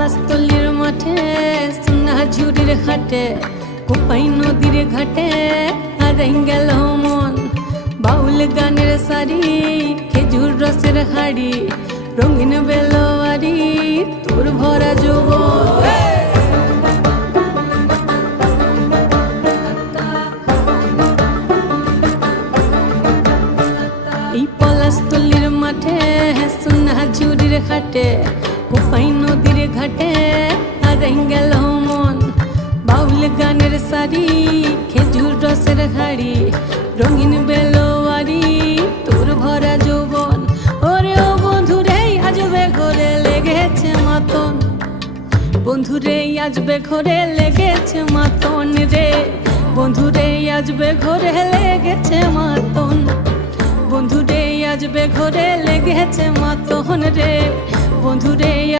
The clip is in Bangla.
পলাশতলির মাঠে সোনা ঝুড়ির ঘাটে কোপাই নদীর ঘাটে হারাই গেল মন বাউল গানের সারি খেজুর রসের হাড়ি রঙিন বেলোয়ারি তোর ভরা যৌবন এই পলাশতলির মাঠে সোনা ঝুড়ির ঘাটে কোপাই নদীর ঘাটে হারাই গেল মন বাউল গানের সারি খেজুর রসের হাড়ি রঙিন বেলোয়ারি তোর ভরা যৌবন ওরে ও বন্ধুরে আজবে ঘরে লেগেছে মাতন বন্ধুরে আজবে ঘরে লেগেছে মাতন রে বন্ধুরে আজবে ঘরে লেগেছে মাতন বন্ধুরে আজবে ঘরে লেগেছে মাতন রে বন্ধুরে